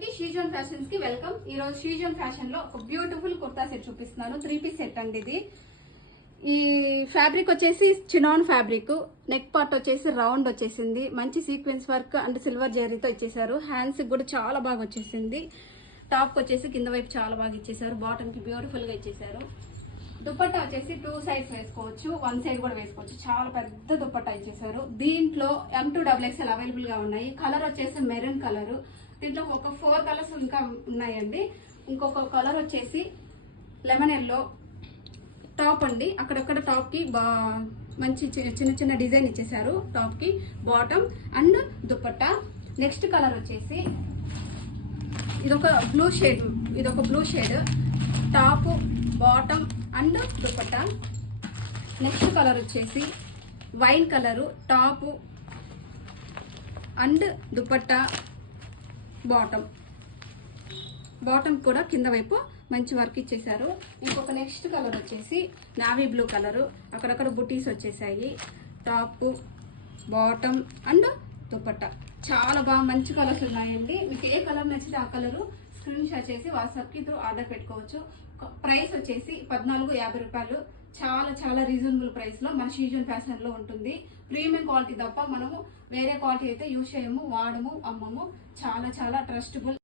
అందరికి షీజోన్ ఫ్యాషన్స్ కి వెల్కమ్. ఈ రోజు షీజోన్ ఫ్యాషన్ లో ఒక బ్యూటిఫుల్ కుర్తా సెట్ చూపిస్తున్నాను. 3 పీస్ సెట్ అండి ఇది. ఈ ఫ్యాబ్రిక్ వచ్చేసి చినాన్ ఫ్యాబ్రిక్, నెక్ పార్ట్ వచ్చేసి రౌండ్ వచ్చేసింది, మంచి సీక్వెన్స్ వర్క్ అండ్ సిల్వర్ జెరీతో ఇచ్చేసారు. హ్యాండ్స్ కూడా చాలా బాగా వచ్చేసింది. టాప్ వచ్చేసి కింద వైపు చాలా బాగా ఇచ్చేసారు. బాటమ్ కి బ్యూటిఫుల్ గా ఇచ్చేసారు. దుపట్టా వచ్చేసి 2 సైడ్స్ వేసుకోవచ్చు, 1 సైడ్ కూడా వేసుకోవచ్చు. చాలా పెద్ద దుపట్టా ఇచ్చేసారు. దీంట్లో M2XXL అవైలబుల్ గా ఉన్నాయి. కలర్ వచ్చేసి మెరూన్ కలర్. దీంట్లో ఒక 4 కలర్స్ ఇంకా ఉన్నాయండి. ఇంకొక కలర్ వచ్చేసి లెమన్ ఎల్లో. టాప్ అండి, అక్కడక్కడ టాప్ కి మంచి చిన్న చిన్న డిజైన్ ఇచ్చేసారు. టాప్ కి bottom and dupatta. Next colour వచ్చేసి ఇదొక blue shade, top bottom and dupatta. Next colour వచ్చేసి wine colour, top and dupatta, bottom కూడా కింద వైపు మంచి వర్క్ ఇచ్చేసారు. ఇంకొక నెక్స్ట్ కలర్ వచ్చేసి నావీ బ్లూ కలరు, అక్కడక్కడ బుటీస్ వచ్చేసాయి. టాప్ బాటమ్ అండ్ దుపట్టా చాలా బాగా మంచి కలర్స్ ఉన్నాయండి. మీకు ఏ కలర్ నచ్చితే ఆ కలరు స్క్రీన్ షాట్ చేసి వాట్సాప్కి త్రూ ఆర్డర్ పెట్టుకోవచ్చు. ప్రైస్ వచ్చేసి 1450 రూపాయలు. చాలా చాలా రీజనబుల్ ప్రైస్ లో మన షీజోన్ ఫ్యాషన్ లో ఉంటుంది. ప్రీమియం క్వాలిటీ తప్ప మనము వేరే క్వాలిటీ అయితే యూజ్ చేయము, వాడము, అమ్మము. చాలా చాలా ట్రస్టబుల్.